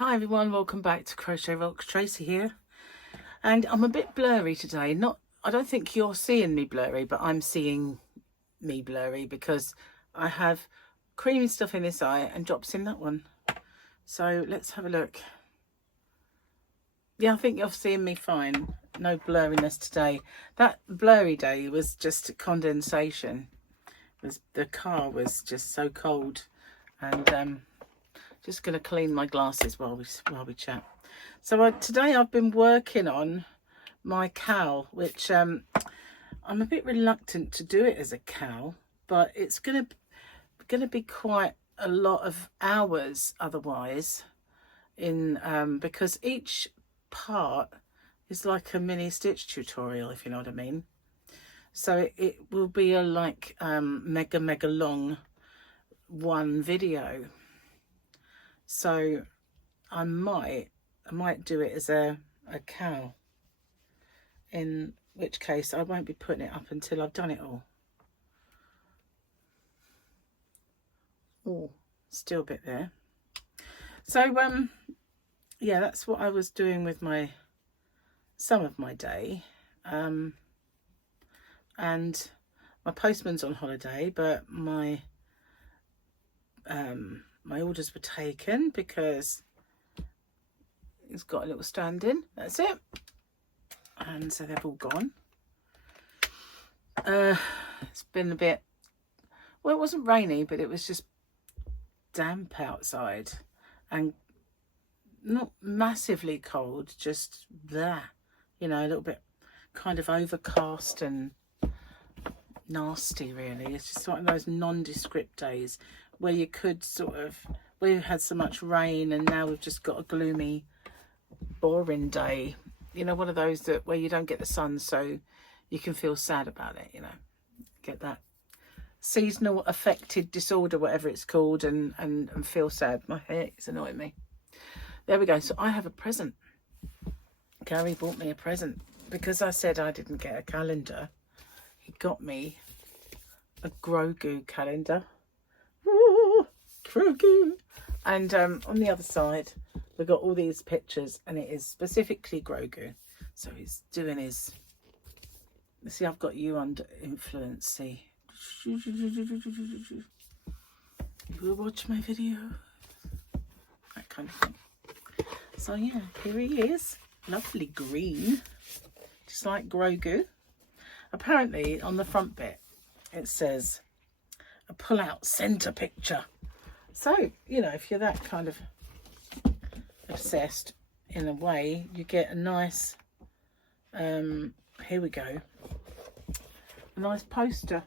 Hi everyone, welcome back to Crochet Rocks. Tracy here, and I'm a bit blurry today. I don't think you're seeing me blurry, but I'm seeing me blurry because I have creamy stuff in this eye and drops in that one. So let's have a look. Yeah, I think you're seeing me fine. No blurriness today. That blurry day was just condensation. The car was just so cold, and just going to clean my glasses while we chat. So today I've been working on my cowl, which I'm a bit reluctant to do it as a cowl, but it's going to be quite a lot of hours otherwise, because each part is like a mini stitch tutorial, if you know what I mean. So it will be a mega long one video. So I might do it as a cowl, in which case I won't be putting it up until I've done it all. Oh, still a bit there. So yeah, that's what I was doing with some of my day. And my postman's on holiday, but my orders were taken because it's got a little stand in. That's it. And so they've all gone. It's been a bit, well, it wasn't rainy, but it was just damp outside and not massively cold, just there, a little bit kind of overcast and nasty, really. It's just one of those nondescript days where you could we've had so much rain and now we've just got a gloomy, boring day. One of those where you don't get the sun, so you can feel sad about it, get that seasonal affected disorder, whatever it's called, and feel sad. My hair is annoying me. There we go. So I have a present. Gary bought me a present because I said I didn't get a calendar. He got me a Grogu calendar. Ooh, Grogu. And on the other side we've got all these pictures, and it is specifically Grogu. So he's doing his, see, I've got you under influence, see. You will watch my video, that kind of thing. So yeah, here he is, lovely green, just like Grogu. Apparently on the front bit it says a pull-out centre picture. So if you're that kind of obsessed in a way, you get a nice here we go, a nice poster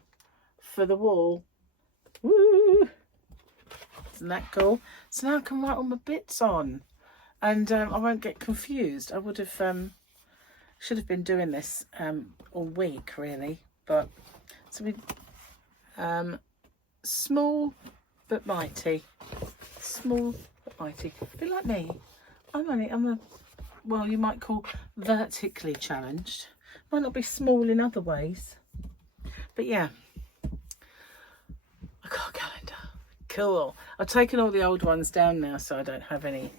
for the wall. Woo! Isn't that cool? So now I can write all my bits on, and I won't get confused. I would have should have been doing this all week, really, but so we small but mighty, small but mighty. A bit like me. Well, you might call vertically challenged. Might not be small in other ways, but yeah, I got a calendar. Cool. I've taken all the old ones down now, so I don't have any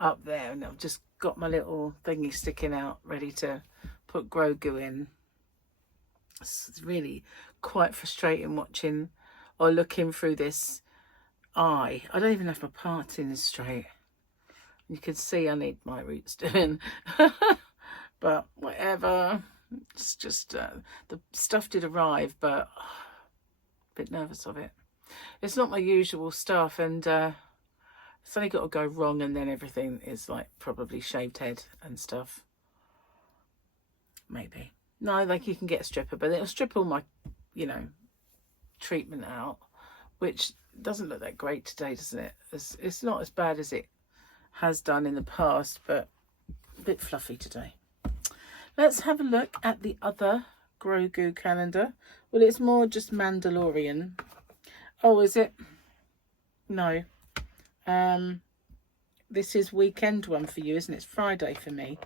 up there, and I've just got my little thingy sticking out, ready to put Grogu in. It's really quite frustrating watching or looking through this eye. I don't even have my parting straight. You can see I need my roots doing. But whatever. It's just the stuff did arrive, but a bit nervous of it. It's not my usual stuff, and it's only got to go wrong, and then everything is like probably shaved head and stuff. Maybe. No, like you can get a stripper, but it'll strip all my, treatment out, which doesn't look that great today, doesn't it? It's not as bad as it has done in the past, but a bit fluffy today. Let's have a look at the other Grogu calendar. Well, it's more just Mandalorian. Oh, is it? No. This is weekend one for you, isn't it? It's Friday for me.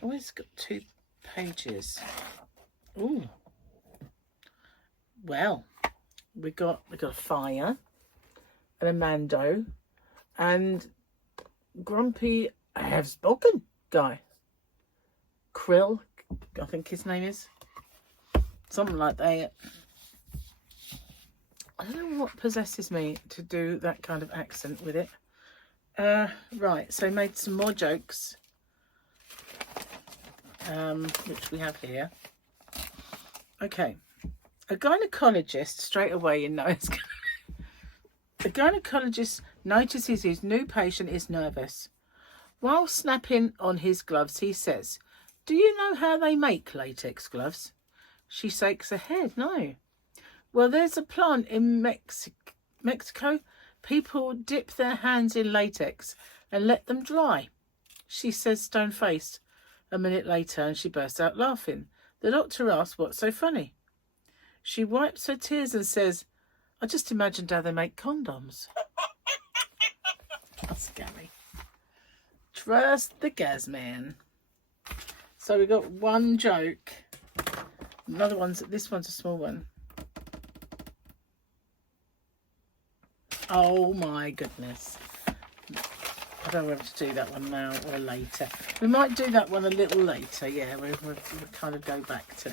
Oh, it's got 2 pages. Ooh. Well, we got a fire and a Mando, and Grumpy Have Spoken guy. Krill, I think his name is. Something like that. I don't know what possesses me to do that kind of accent with it. Right, so I made some more jokes, which we have here. Okay, a gynecologist, straight away you know it's gonna... A gynecologist notices his new patient is nervous. While snapping on his gloves, he says, "Do you know how they make latex gloves?" She shakes her head. "No." "Well, there's a plant in Mexico. People dip their hands in latex and let them dry." She says, stone-faced. A minute later, and she bursts out laughing. The doctor asks, "What's so funny?" She wipes her tears and says, "I just imagined how they make condoms." That's scary. Trust the gas man. So we got one joke. Another one's, this one's a small one. Oh my goodness. I don't know whether to do that one now or later. We might do that one a little later. Yeah, we'll kind of go back to...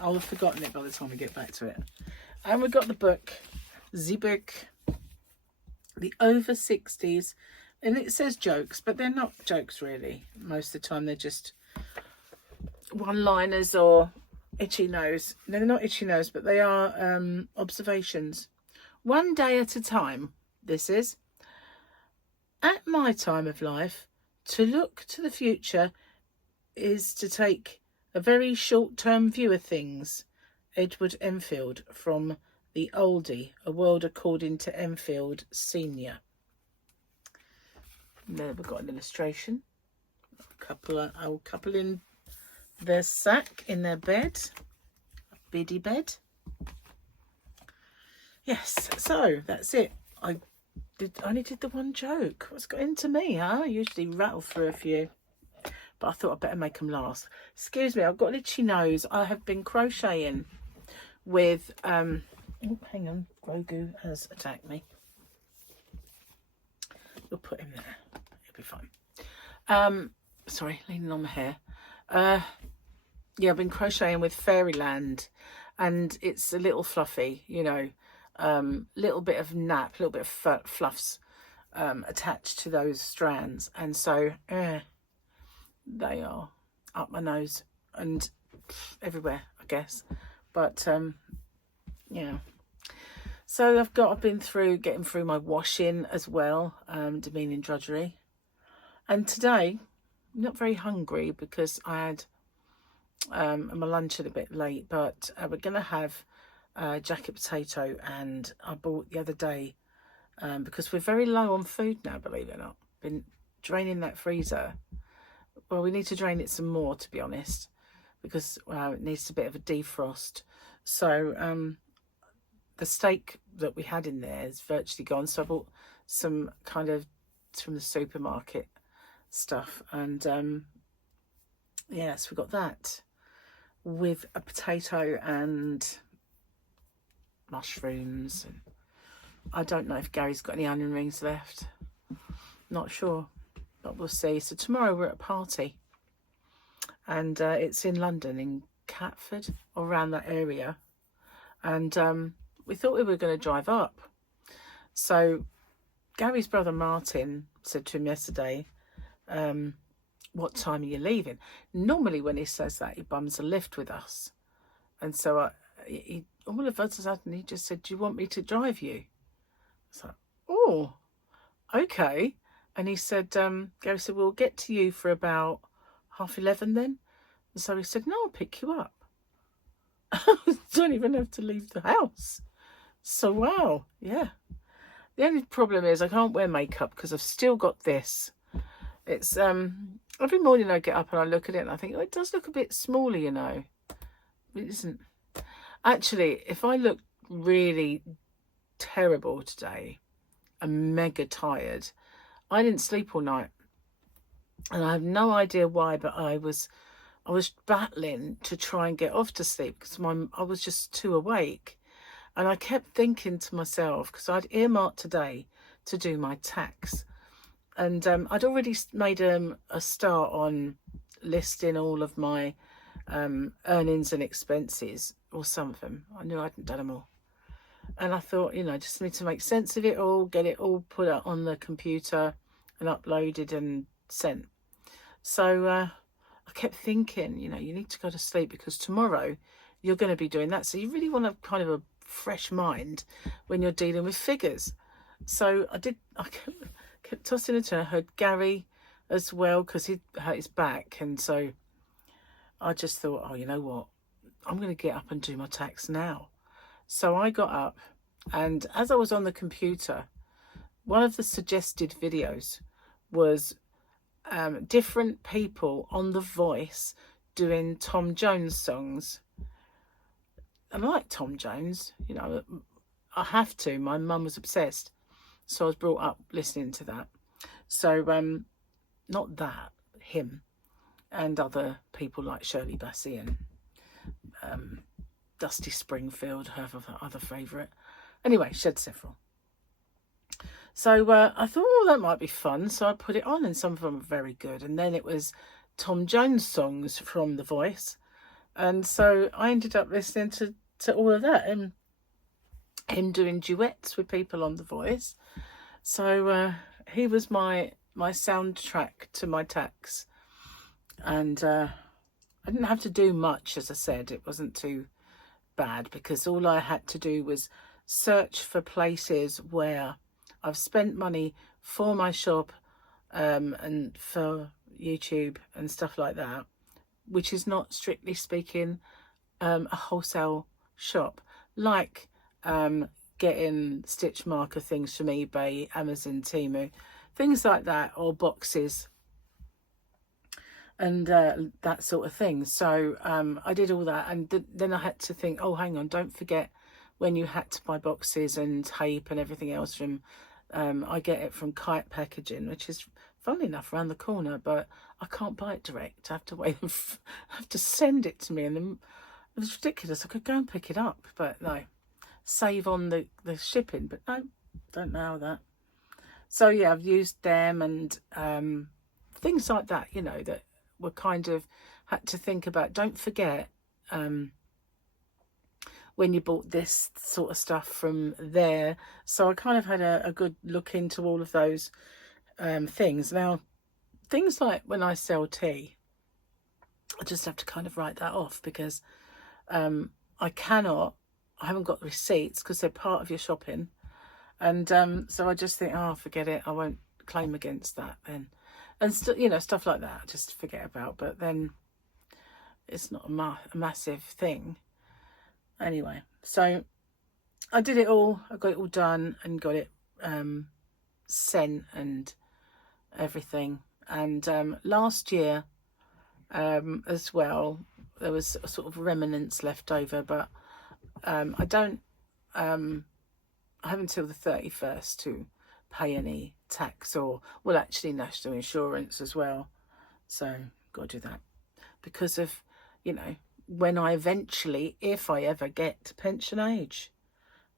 I'll have forgotten it by the time we get back to it. And we've got the book, The Over 60s. And it says jokes, but they're not jokes really. Most of the time they're just one-liners or itchy nose. No, they're not itchy nose, but they are observations. One day at a time, this is. At my time of life, to look to the future is to take a very short-term view of things. Edward Enfield from The Oldie, A World According to Enfield Senior. And then we've got an illustration. A couple in their sack, in their bed. A biddy bed. Yes, so that's it. I only did the one joke. What's got into me, huh? I usually rattle through a few. But I thought I'd better make them last. Excuse me, I've got an itchy nose. I have been crocheting with... oh, hang on. Grogu has attacked me. We'll put him there. He'll be fine. Sorry, leaning on my hair. Yeah, I've been crocheting with Fairyland. And it's a little fluffy, you know. Little bit of nap, little bit of fluffs attached to those strands. And so... they are up my nose and everywhere, I guess. But yeah, so I've been getting through my washing as well, demeaning drudgery. And today I'm not very hungry because I had my lunch a bit late, but we're gonna have jacket potato, and I bought the other day because we're very low on food now, believe it or not. Been draining that freezer. Well, we need to drain it some more, to be honest, because it needs a bit of a defrost. So the steak that we had in there is virtually gone. So I bought some kind of from the supermarket stuff. And yes, we got that with a potato and mushrooms. And I don't know if Gary's got any onion rings left. Not sure. But we'll see. So tomorrow we're at a party, and it's in London, in Catford, or around that area. And we thought we were going to drive up. So Gary's brother Martin said to him yesterday, "What time are you leaving?" Normally when he says that, he bums a lift with us. And so all of us, and he just said, "Do you want me to drive you?" I was like, "Oh, okay." And he said, Gary said, "We'll get to you for about 11:30 then." And so he said, "No, I'll pick you up." I don't even have to leave the house. So, wow, yeah. The only problem is I can't wear makeup because I've still got this. It's, every morning I get up and I look at it and I think, oh, it does look a bit smaller, you know. It isn't. Actually, if I look really terrible today, I'm mega tired. I didn't sleep all night, and I have no idea why, but I was battling to try and get off to sleep because I was just too awake. And I kept thinking to myself, because I'd earmarked today to do my tax. And I'd already made a start on listing all of my earnings and expenses, or some of them. I knew I hadn't done them all. And I thought, you know, just need to make sense of it all, get it all put out on the computer and uploaded and sent. So I kept thinking, you know, you need to go to sleep because tomorrow you're going to be doing that. So you really want to kind of a fresh mind when you're dealing with figures. So I kept tossing it to her. I heard Gary as well because he hurt his back. And so I just thought, oh, you know what? I'm going to get up and do my tax now. So I got up, and as I was on the computer, one of the suggested videos was different people on The Voice doing Tom Jones songs. And I like Tom Jones, you know, I have to. My mum was obsessed. So I was brought up listening to that. So not that, him, and other people like Shirley Bassey and Dusty Springfield, her other favourite. Anyway, she had several. So I thought, oh, that might be fun. So I put it on, and some of them were very good. And then it was Tom Jones songs from The Voice. And so I ended up listening to all of that, and him doing duets with people on The Voice. So he was my soundtrack to my tax. And I didn't have to do much, as I said. It wasn't too bad because all I had to do was search for places where I've spent money for my shop and for YouTube and stuff like that, which is not strictly speaking a wholesale shop, like getting stitch marker things from eBay, Amazon, Temu, things like that, or boxes and that sort of thing. So I did all that, and then I had to think, oh, hang on, don't forget when you had to buy boxes and tape and everything else from, I get it from Kite Packaging, which is, funnily enough, around the corner, but I can't buy it direct. I have to wait, I have to send it to me, and then it was ridiculous. I could go and pick it up, but no, save on the shipping, but no, don't know that. So yeah, I've used them and things like that, you know, that were kind of had to think about. Don't forget when you bought this sort of stuff from there. So I kind of had a good look into all of those things. Now, things like when I sell tea, I just have to kind of write that off because I haven't got receipts because they're part of your shopping. And so I just think, oh, forget it. I won't claim against that then. And, you know, stuff like that, just forget about. But then it's not a massive thing. Anyway, so I did it all. I got it all done and got it sent and everything. And last year as well, there was a sort of remnants left over. But I have until the 31st to pay any tax or, well, actually national insurance as well. So got to do that because of, you know, when I eventually, if I ever get to pension age,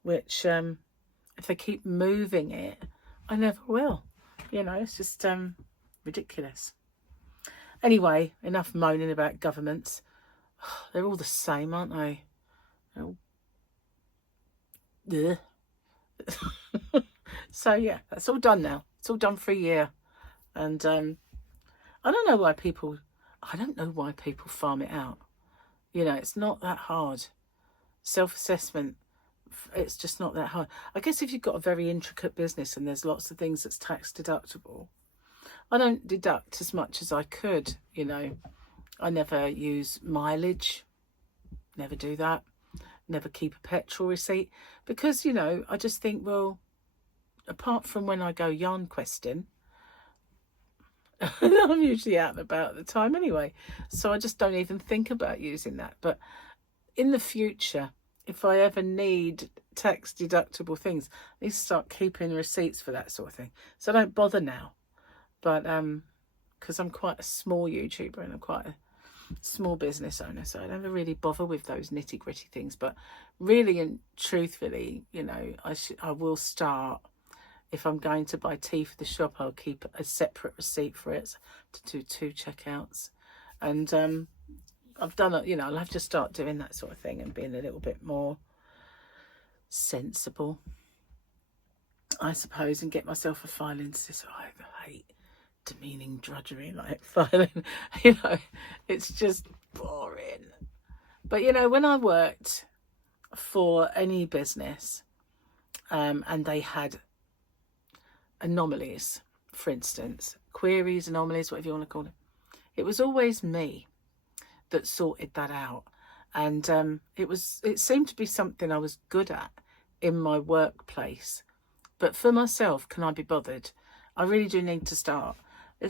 which if they keep moving it, I never will. You know, it's just ridiculous. Anyway, enough moaning about governments. They're all the same, aren't they? They're all... Ugh. So yeah, that's all done now. It's all done for a year. And I don't know why people farm it out. You know, it's not that hard. Self-assessment, it's just not that hard. I guess if you've got a very intricate business and there's lots of things that's tax deductible, I don't deduct as much as I could, you know. I never use mileage, never do that, never keep a petrol receipt, because, you know, I just think, well, apart from when I go yarn questing, I'm usually out and about at the time anyway, so I just don't even think about using that. But in the future, if I ever need tax deductible things, I need to start keeping receipts for that sort of thing. So I don't bother now, but because I'm quite a small YouTuber and I'm quite a small business owner, so I never really bother with those nitty gritty things. But really and truthfully, you know, I will start if I'm going to buy tea for the shop, I'll keep a separate receipt for it to do 2 checkouts. And I've done it, you know, I'll have to start doing that sort of thing and being a little bit more sensible, I suppose, and get myself a filing system. I hate demeaning drudgery like filing, you know, it's just boring. But, you know, when I worked for any business and they had anomalies, for instance, queries, anomalies, whatever you want to call it, it was always me that sorted that out. And it seemed to be something I was good at in my workplace. But for myself, can I be bothered? I really do need to start.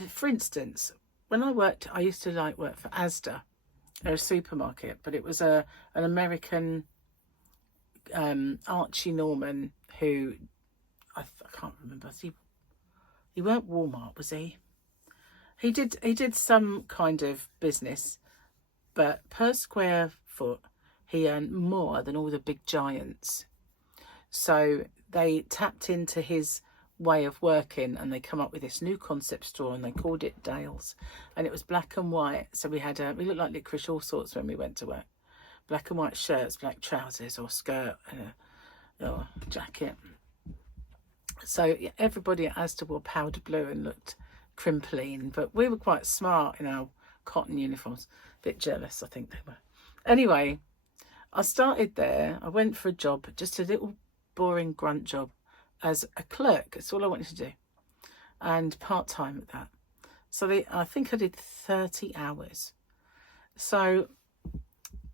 For instance, when I used to work for Asda. They're a supermarket, but it was an American Archie Norman who I can't remember. He weren't Walmart, was he? He did some kind of business, but per square foot he earned more than all the big giants. So they tapped into his way of working and they come up with this new concept store and they called it Dale's, and it was black and white. So we looked like licorice all sorts when we went to work. Black and white shirts, black trousers or skirt and a jacket. So everybody at Asda wore powder blue and looked crimpling, but we were quite smart in our cotton uniforms. A bit jealous, I think they were. Anyway, I started there. I went for a job, just a little boring grunt job as a clerk. That's all I wanted to do, and part-time at that. So I think I did 30 hours. So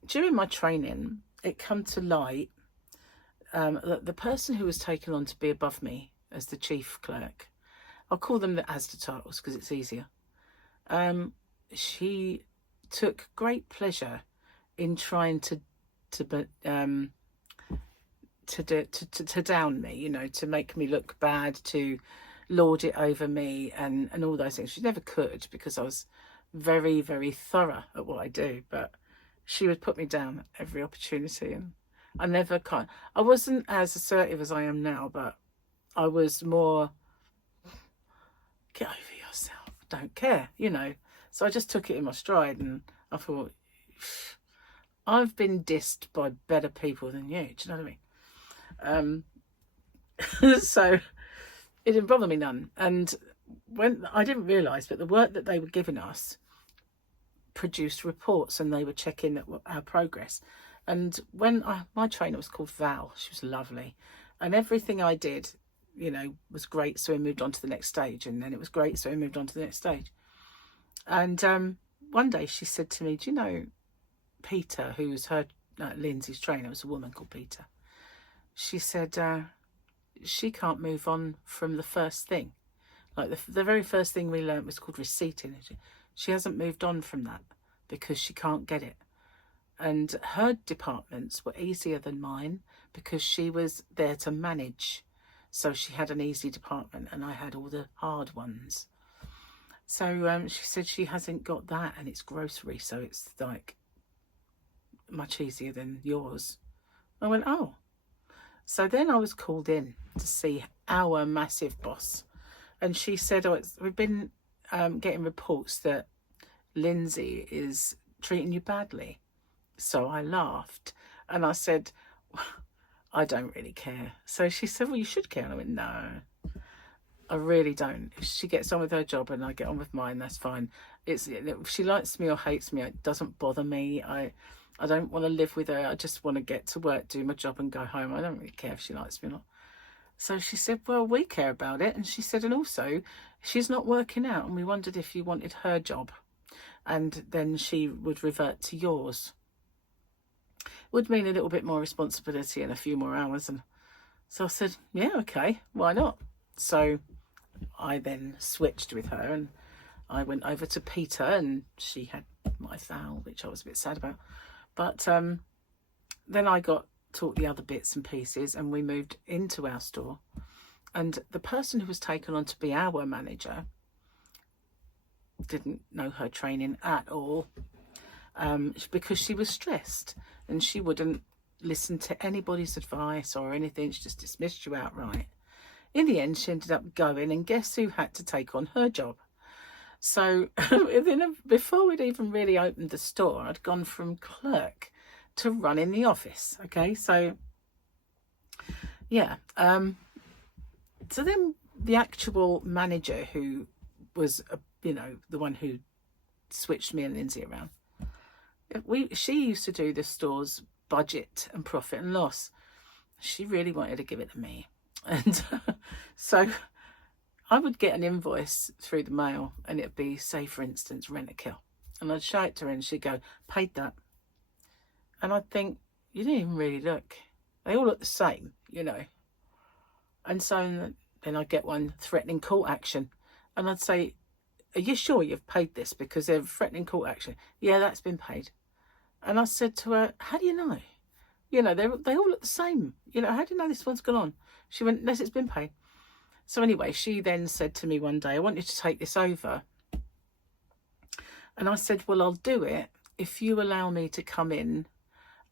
during my training, it come to light that the person who was taken on to be above me as the chief clerk, I'll call them the Asda titles because it's easier, she took great pleasure in trying to down me, you know, to make me look bad, to lord it over me and all those things. She never could because I was very, very thorough at what I do, but she would put me down at every opportunity, and I wasn't as assertive as I am now, but I was more, get over yourself, don't care, you know. So I just took it in my stride, and I thought, I've been dissed by better people than you, do you know what I mean? So it didn't bother me none. And when I didn't realise, but the work that they were giving us produced reports and they were checking our progress. And when my trainer was called Val, she was lovely, and everything I did, you know, was great. So we moved on to the next stage, and then it was great. So we moved on to the next stage. And one day she said to me, do you know Peter, who was her Lindsay's trainer, was a woman called Peter. She said she can't move on from the first thing. Like the very first thing we learnt was called receipting. She hasn't moved on from that because she can't get it. And her departments were easier than mine because she was there to manage. So she had an easy department and I had all the hard ones. So she said she hasn't got that, and it's grocery, so it's like much easier than yours. I went, oh. So then I was called in to see our massive boss, and she said, oh, we've been getting reports that Lindsay is treating you badly. So I laughed and I said, I don't really care. So she said, well, you should care. And I went, no, I really don't. If she gets on with her job and I get on with mine, that's fine. If she likes me or hates me, it doesn't bother me. I don't want to live with her. I just want to get to work, do my job and go home. I don't really care if she likes me or not. So she said, well, we care about it. And she said, and also, she's not working out. And we wondered if you wanted her job. And then she would revert to yours. Would mean a little bit more responsibility and a few more hours. And so I said, yeah, okay, why not? So I then switched with her and I went over to Peter, and she had my foul, which I was a bit sad about. But then I got taught the other bits and pieces, and we moved into our store. And the person who was taken on to be our manager didn't know her training at all, because she was stressed and she wouldn't listen to anybody's advice or anything. She just dismissed you outright. in the end, she ended up going, and guess who had to take on her job? So before we'd even really opened the store, I'd gone from clerk to running the office. Okay, so yeah. So then the actual manager, who was, you know, the one who switched me and Lindsay around, she used to do the store's budget and profit and loss. She really wanted to give it to me. And so I would get an invoice through the mail, and it'd be, say, for instance, Rent-A-Kill. And I'd show it to her and she'd go, paid that. And I'd think, you didn't even really look. They all look the same, you know. And so then I'd get one threatening court action. And I'd say, are you sure you've paid this? Because they're threatening court action. Yeah, that's been paid. And I said to her, how do you know? You know, they all look the same. You know, how do you know this one's gone on? She went, yes, it's been paid. So anyway, she then said to me one day, I want you to take this over. And I said, well, I'll do it if you allow me to come in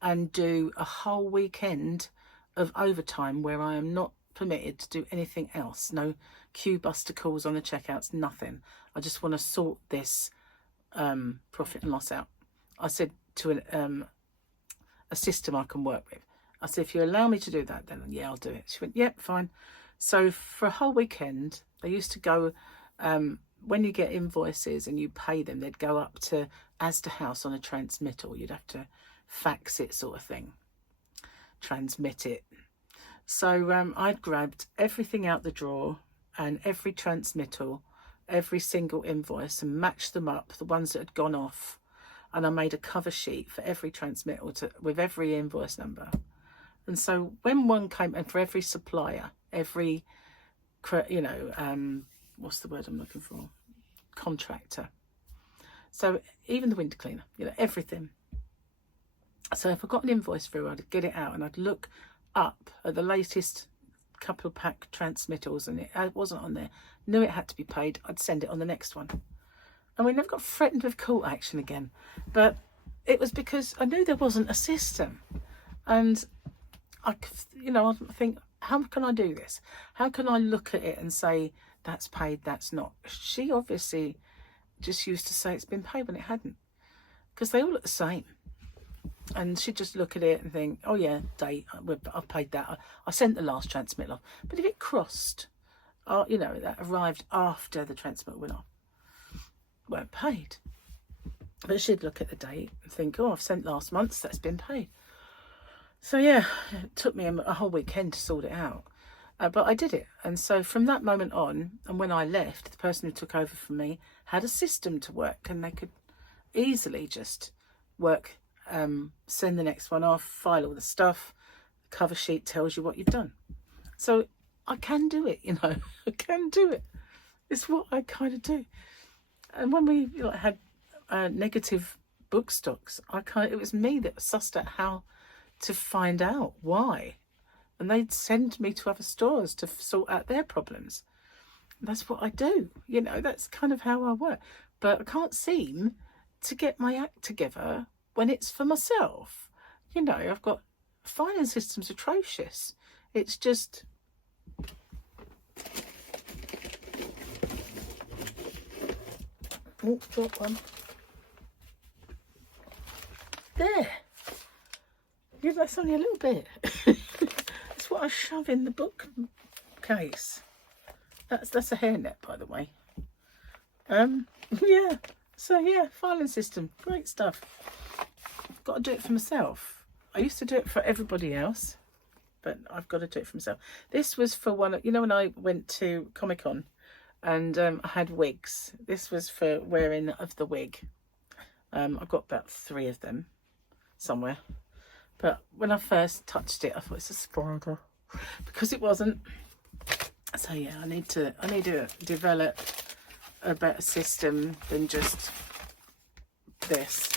and do a whole weekend of overtime where I am not permitted to do anything else. No queue buster calls on the checkouts, nothing. I just want to sort this profit and loss out. I said to a system I can work with. I said, if you allow me to do that, then yeah, I'll do it. She went, yep, fine. So for a whole weekend, they used to go, when you get invoices and you pay them, they'd go up to Asda House on a transmittal. You'd have to fax it, sort of thing, transmit it. So I'd grabbed everything out the drawer and every transmittal, every single invoice, and matched them up, the ones that had gone off. And I made a cover sheet for every transmittal with every invoice number. And so when one came, and for every supplier, every, you know, what's the word I'm looking for? Contractor. So even the window cleaner, you know, everything. So if I got an invoice through, I'd get it out and I'd look up at the latest couple of pack transmittals, and it wasn't on there. Knew it had to be paid. I'd send it on the next one. And we never got threatened with court action again. But it was because I knew there wasn't a system. And I, you know, I think, how can I do this? How can I look at it and say, that's paid, that's not? She obviously just used to say it's been paid when it hadn't. Because they all look the same. And she'd just look at it and think, oh yeah, date, I've paid that. I sent the last transmittal off. But if it crossed, you know, that arrived after the transmittal went off, weren't paid. But she'd look at the date and think, oh, I've sent last month's, that's been paid. So yeah, it took me a whole weekend to sort it out. But I did it. And so from that moment on, and when I left, the person who took over from me had a system to work, and they could easily just work, send the next one off, file all the stuff. The cover sheet tells you what you've done. So I can do it, you know. I can do it. It's what I kind of do. And when we had negative book stocks, it was me that sussed out how to find out why. And they'd send me to other stores to sort out their problems. And that's what I do. You know, that's kind of how I work. But I can't seem to get my act together when it's for myself. You know, I've got filing systems atrocious. It's just... Oh, got one. There. Yeah, that's only a little bit. That's what I shove in the bookcase. That's a hairnet, by the way. Yeah. So yeah, filing system, great stuff. Got to do it for myself. I used to do it for everybody else, but I've got to do it for myself. This was for one. You know, when I went to Comic-Con and I had wigs. This was for wearing of the wig. I've got about 3 of them somewhere. But when I first touched it, I thought it's a spider, because it wasn't. So yeah, I need to develop a better system than just this.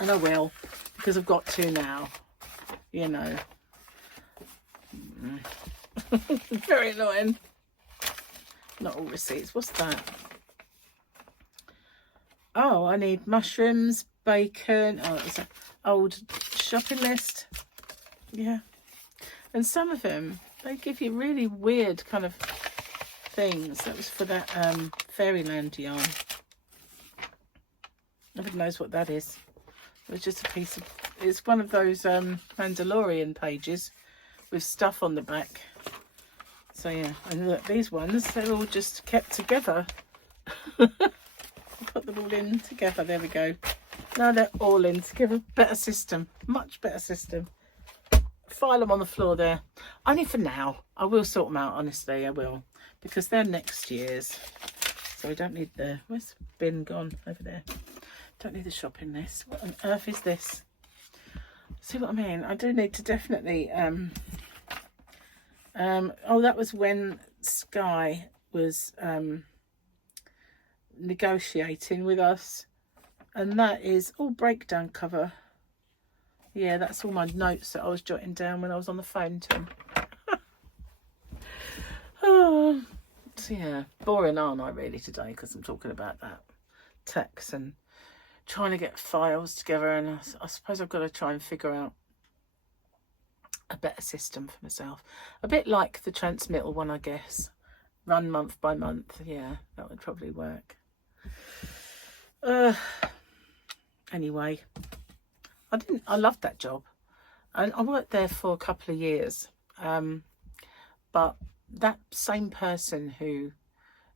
And I will, because I've got to now, you know. Very annoying. Not all receipts. What's that? Oh, I need mushrooms, bacon. Oh, it's an old shopping list. Yeah. And some of them, They give you really weird kind of things. That was for that Fairyland yarn. Nobody knows what that is. It was just a piece of, it's one of those Mandalorian pages with stuff on the back. So yeah, and look, these ones, they're all just kept together. Put them all in together. There we go. Now they're all in together. Better system, much better system. File them on the floor there. Only for now. I will sort them out, honestly, I will. Because they're next year's. So we don't need the, where's the bin gone? Over there. Don't need the shopping list. What on earth is this? See what I mean? I do need to definitely oh, that was when Sky was negotiating with us, and that is all breakdown cover. Yeah, that's all my notes that I was jotting down when I was on the phone to him. Oh, so yeah, boring aren't I really today, because I'm talking about that tax and trying to get files together, and I suppose I've got to try and figure out a better system for myself, a bit like the transmittal one, I guess. Run month by month. Yeah, that would probably work. Anyway, I loved that job, and I worked there for a couple of years, but that same person who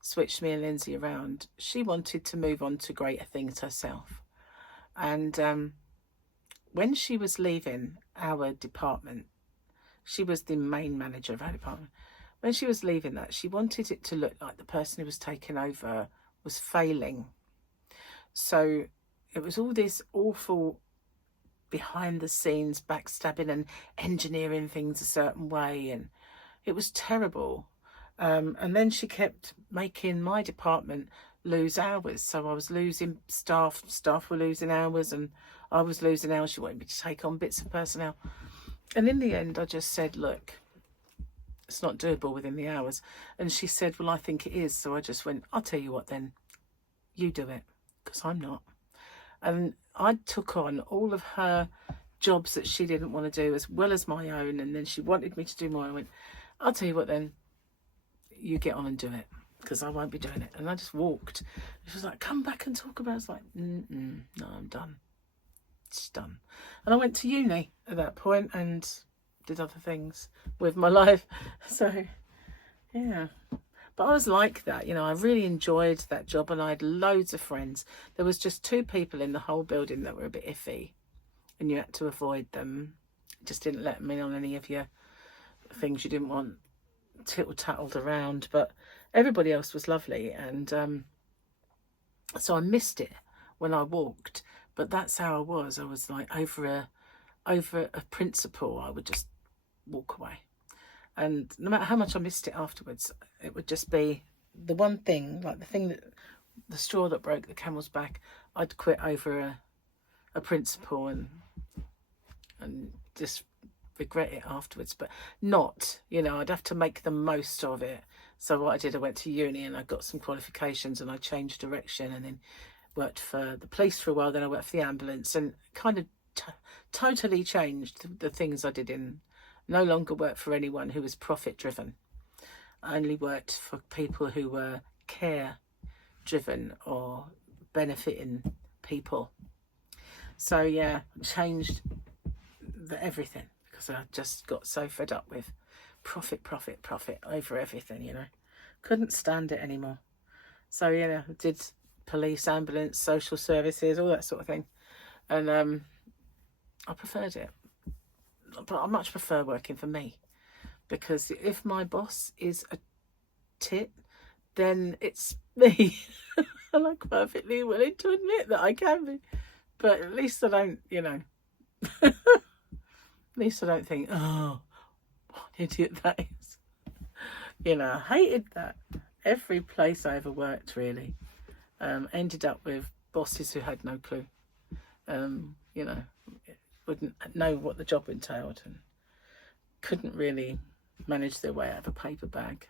switched me and Lindsay around, she wanted to move on to greater things herself. And when she was leaving our department, she was the main manager of our department. When she was leaving that, she wanted it to look like the person who was taking over was failing. So it was all this awful behind the scenes backstabbing and engineering things a certain way, and it was terrible. And then she kept making my department lose hours, so I was losing staff were losing hours, and I was losing hours. She wanted me to take on bits of personnel, and in the end I just said, look, it's not doable within the hours. And she said, well, I think it is. So I just went, I'll tell you what then, you do it, because I'm not. And I took on all of her jobs that she didn't want to do as well as my own, and then she wanted me to do more. I went, I'll tell you what then, you get on and do it, because I won't be doing it. And I just walked. She was like, come back and talk about it. It's like, no, I'm done. It's done. And I went to uni at that point and did other things with my life. So yeah, but I was like that, you know. I really enjoyed that job, and I had loads of friends. There was just 2 people in the whole building that were a bit iffy, and you had to avoid them. Just didn't let them in on any of your things you didn't want tittle-tattled around, but everybody else was lovely. And so I missed it when I walked, but that's how I was. I was like, over a principle, I would just walk away, and no matter how much I missed it afterwards, it would just be the one thing, like the straw that broke the camel's back. I'd quit over a principle and just regret it afterwards, but not, you know, I'd have to make the most of it. So what I did, I went to uni and I got some qualifications, and I changed direction, and then worked for the police for a while. Then I worked for the ambulance, and kind of totally changed the things I did. In no longer worked for anyone who was profit driven. I only worked for people who were care driven or benefiting people. So yeah, changed everything, because I just got so fed up with profit over everything, you know. Couldn't stand it anymore. So yeah, I did police, ambulance, social services, all that sort of thing, and I preferred it. But I much prefer working for me, because if my boss is a tit, then it's me. And I'm perfectly willing to admit that I can be, but at least I don't, you know, at least I don't think, oh, what an idiot that is. You know, I hated that. Every place I ever worked, really, ended up with bosses who had no clue. You know, wouldn't know what the job entailed, and couldn't really manage their way out of a paper bag.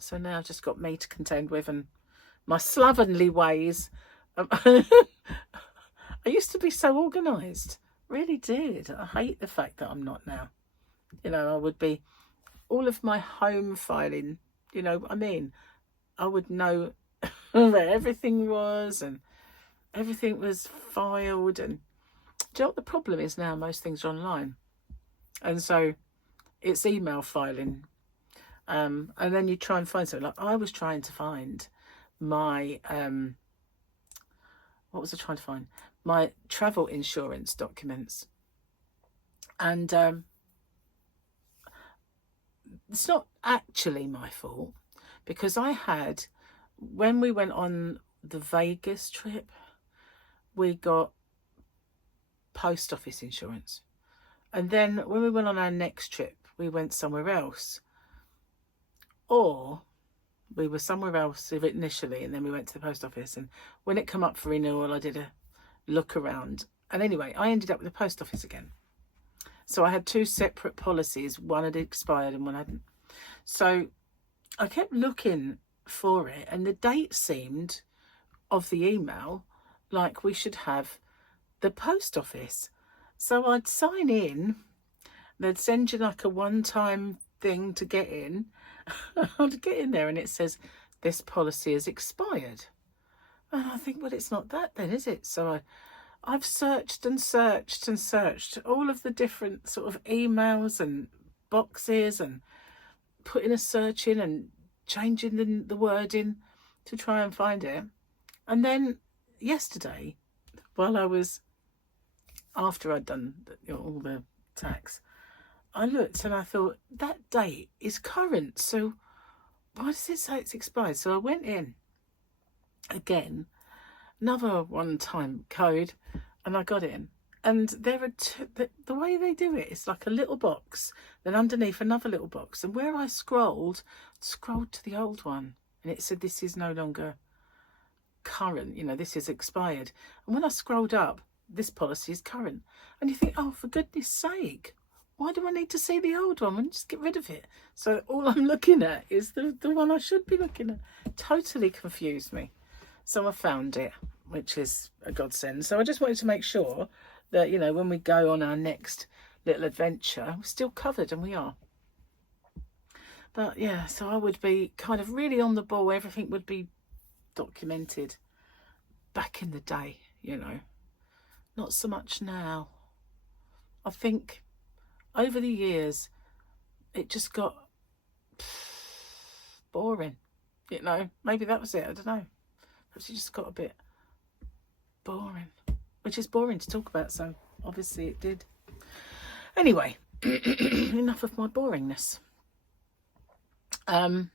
So now I've just got me to contend with, and my slovenly ways. I used to be so organised. Really did. I hate the fact that I'm not now. You know, I would be, all of my home filing, you know what I mean? I would know where everything was and everything was filed. And do you know what the problem is now? Most things are online. And so it's email filing. And then you try and find something. Like I was trying to find my, what was I trying to find? My travel insurance documents. And it's not actually my fault, because I had, when we went on the Vegas trip, we got post office insurance. And then when we went on our next trip, we went somewhere else. Or we were somewhere else initially, and then we went to the post office. And when it came up for renewal, I did a look around. And anyway, I ended up with the post office again. So I had two separate policies. One had expired and one hadn't. So I kept looking for it, and the date seemed, of the email, like we should have the post office. So I'd sign in, they'd send you like a one-time thing to get in. I'd get in there and it says, this policy has expired. And I think, well, it's not that then, is it? So I've searched and searched and searched all of the different sort of emails and boxes and putting a search in and changing the wording to try and find it. And then yesterday, while I was, after I'd done all the tax, I looked and I thought, that date is current. So why does it say it's expired? So I went in again, another one-time code, and I got in. And there are two, the way they do it is like a little box, then underneath another little box. And where I scrolled to the old one, and it said, this is no longer current, you know, this is expired. And when I scrolled up, this policy is current. And you think, oh, for goodness sake, why do I need to see the old one? And just get rid of it. So all I'm looking at is the one I should be looking at. Totally confused me. So I found it, which is a godsend. So I just wanted to make sure that, you know, when we go on our next little adventure, we're still covered, and we are. But yeah, so I would be kind of really on the ball. Everything would be documented back in the day, you know. Not so much now. I think over the years, it just got boring, you know. Maybe that was it, I don't know. Perhaps it just got a bit boring, which is boring to talk about, so obviously it did. Anyway, enough of my boringness. I've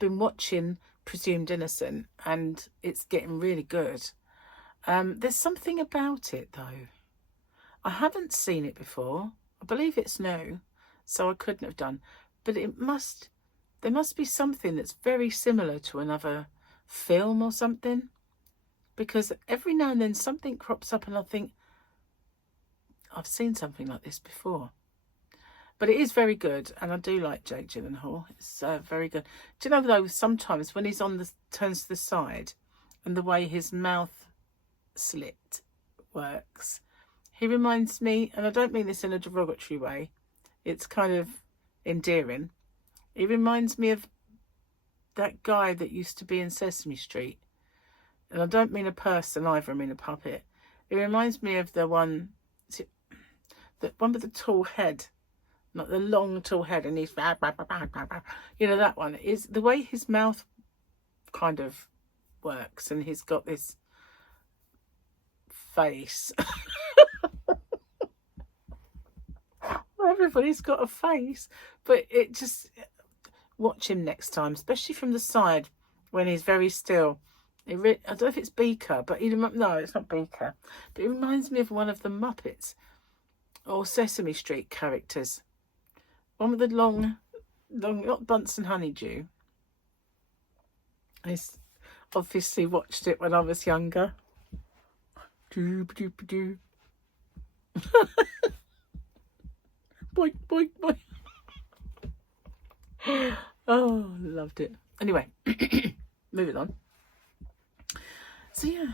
been watching Presumed Innocent, and it's getting really good. There's something about it, though. I haven't seen it before. I believe it's new, so I couldn't have done. But there must be something that's very similar to another film or something. Because every now and then something crops up and I think, I've seen something like this before. But it is very good, and I do like Jake Gyllenhaal. It's very good. Do you know, though, sometimes when he's turns to the side, and the way his mouth slit works, he reminds me, and I don't mean this in a derogatory way, it's kind of endearing. He reminds me of that guy that used to be in Sesame Street. And I don't mean a person either, I mean a puppet. It reminds me of the one with the tall head. Not the long tall head, and he's, you know, that one. Is the way his mouth kind of works, and he's got this face. Everybody's got a face, but it just, watch him next time, especially from the side when he's very still. I don't know if it's Beaker, but no, it's not Beaker. But it reminds me of one of the Muppets or Sesame Street characters. One with the long, not Bunsen Honeydew. I obviously watched it when I was younger. Boink, boink, boink. Oh, loved it. Anyway, moving on. So yeah,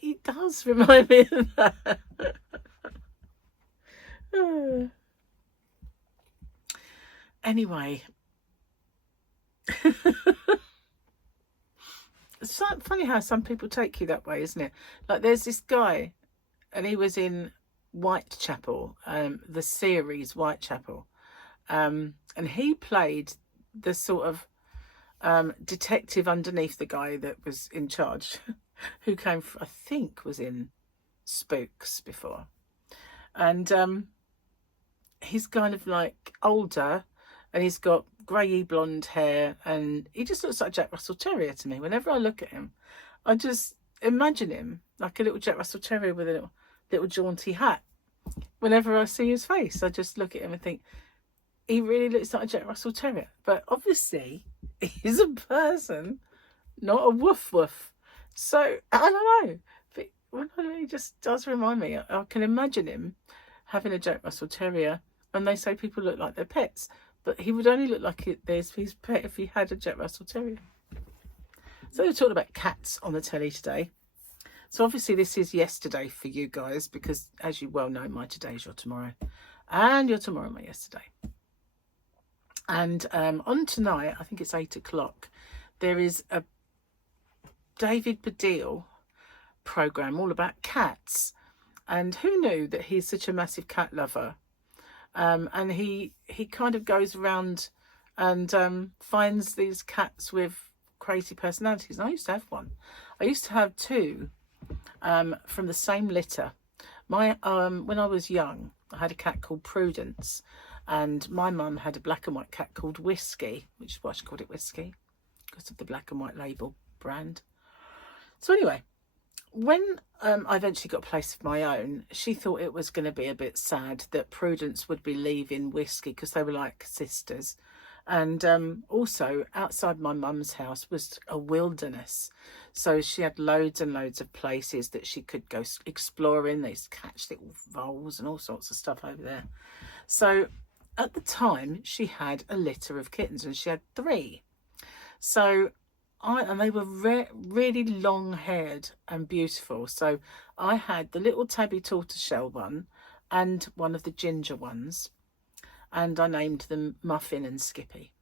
he does remind me of that. Anyway, it's so funny how some people take you that way, isn't it? Like there's this guy, and he was in Whitechapel, the series Whitechapel, and he played the sort of detective underneath the guy that was in charge, who came from, I think was in Spooks before, and he's kind of like older, and he's got greyy blonde hair, and he just looks like a Jack Russell Terrier to me. Whenever I look at him, I just imagine him like a little Jack Russell Terrier with a little jaunty hat. Whenever I see his face, I just look at him and think, he really looks like a Jack Russell Terrier. But obviously, he's a person, not a woof woof. So, I don't know. But he just does remind me. I can imagine him having a Jack Russell Terrier, and they say people look like their pets. But he would only look like his pet if he had a Jack Russell Terrier. So we're talking about cats on the telly today. So obviously this is yesterday for you guys, because as you well know, my today is your tomorrow. And your tomorrow my yesterday. And on tonight, I think it's 8 o'clock, there is a David Baddiel programme all about cats. And who knew that he's such a massive cat lover? And he kind of goes around and finds these cats with crazy personalities. And I used to have one. I used to have two from the same litter. When I was young, I had a cat called Prudence, and my mum had a black and white cat called Whiskey, which is why she called it Whiskey, because of the black and white label brand. So anyway, when I eventually got a place of my own, she thought it was going to be a bit sad that Prudence would be leaving Whiskey, because they were like sisters. And also outside my mum's house was a wilderness, so she had loads and loads of places that she could go exploring. They used to catch little voles and all sorts of stuff over there. So at the time she had a litter of kittens, and she had 3. So and they were really long haired and beautiful. So I had the little tabby tortoiseshell one and one of the ginger ones, and I named them Muffin and Skippy.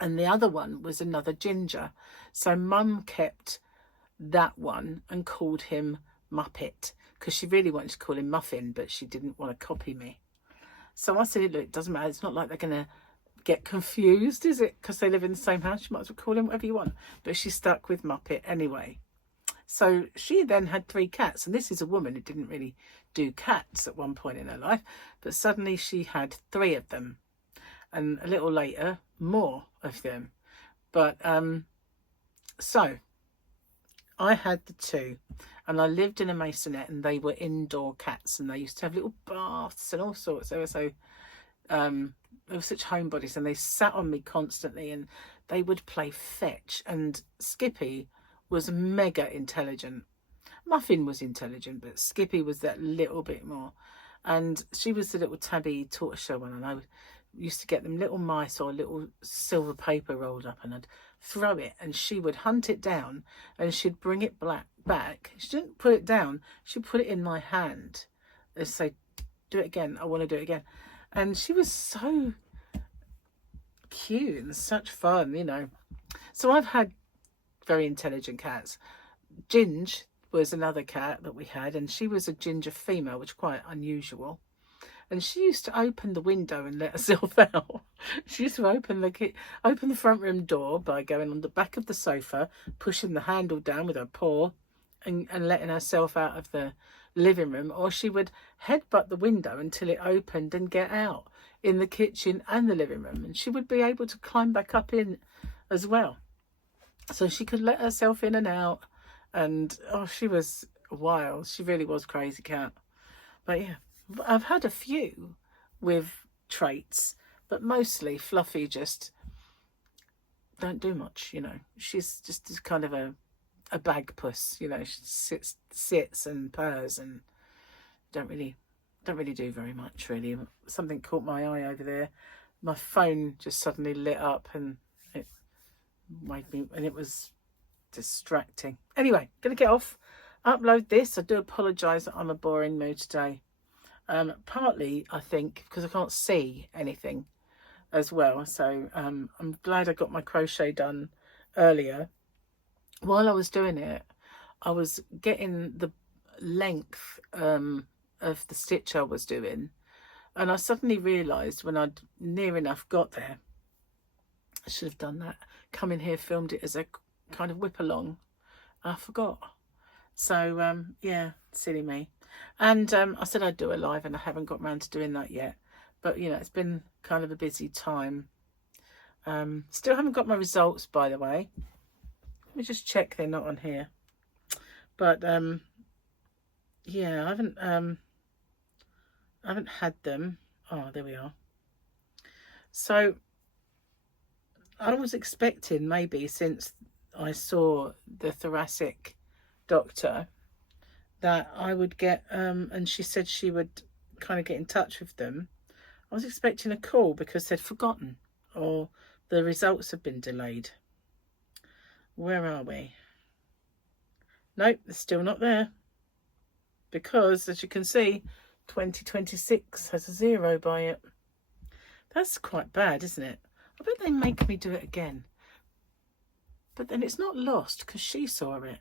And the other one was another ginger. So Mum kept that one and called him Muppet, because she really wanted to call him Muffin, but she didn't want to copy me. So I said, look, it doesn't matter. It's not like they're going to get confused, is it? Because they live in the same house. You might as well call him whatever you want. But she stuck with Muppet anyway. So she then had 3 cats. And this is a woman who didn't really do cats at one point in her life. But suddenly she had 3 of them. And a little later, more of them. But so I had the 2. And I lived in a maisonette, and they were indoor cats. And they used to have little baths and all sorts. They were so... they were such homebodies, and they sat on me constantly, and they would play fetch. And Skippy was mega intelligent. Muffin was intelligent, but Skippy was that little bit more. And she was the little tabby tortoiseshell one, and I used to get them little mice or little silver paper rolled up, and I'd throw it, and she would hunt it down, and she'd bring it back. She didn't put it down, she'd put it in my hand and say, do it again, I want to do it again. And she was so cute and such fun, you know. So I've had very intelligent cats. Ginge was another cat that we had, and she was a ginger female, which is quite unusual. And she used to open the window and let herself out. She used to open the front room door by going on the back of the sofa, pushing the handle down with her paw, and letting herself out of the living room, or she would headbutt the window until it opened and get out in the kitchen and the living room, and she would be able to climb back up in as well, so she could let herself in and out. And oh, she was wild. She really was a crazy cat. But yeah, I've had a few with traits, but mostly Fluffy just don't do much, you know. She's just kind of a bag puss, you know. She sits and purrs and don't really do very much, really. Something caught my eye over there. My phone just suddenly lit up, and it made me, and it was distracting. Anyway, gonna get off. upload this. I do apologise that I'm a boring mood today. Partly, I think, because I can't see anything as well. So I'm glad I got my crochet done earlier. While I was doing it, I was getting the length of the stitch I was doing. And I suddenly realised when I'd near enough got there, I should have done that. Come in here, filmed it as a kind of whip along. I forgot. So, yeah, silly me. And I said I'd do a live and I haven't got around to doing that yet. But, you know, it's been kind of a busy time. Still haven't got my results, by the way. Let me just check they're not on here. But, yeah, I haven't had them. Oh, there we are. So, I was expecting maybe, since I saw the thoracic doctor, that I would get, and she said she would kind of get in touch with them. I was expecting a call because they'd forgotten or the results have been delayed. Where are we? Nope, they're still not there. Because, as you can see, 2026 has a 0 by it. That's quite bad, isn't it? I bet they make me do it again. But then it's not lost because she saw it.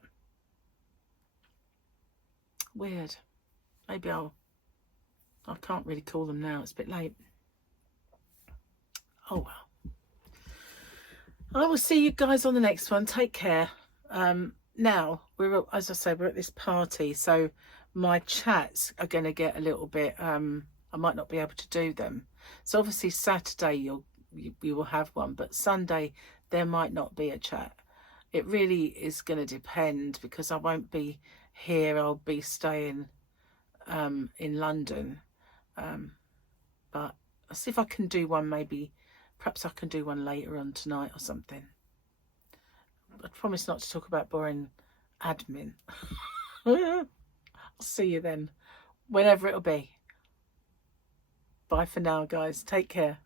Weird. Maybe I can't really call them now. It's a bit late. Oh well. I will see you guys on the next one. Take care. Now, as I said, we're at this party, so my chats are going to get a little bit, I might not be able to do them. So obviously Saturday you will have one, but Sunday there might not be a chat. It really is going to depend because I won't be here. I'll be staying in London. But I'll see if I can do one, maybe, perhaps I can do one later on tonight or something. I promise not to talk about boring admin. I'll see you then, whenever it'll be. Bye for now, guys. Take care.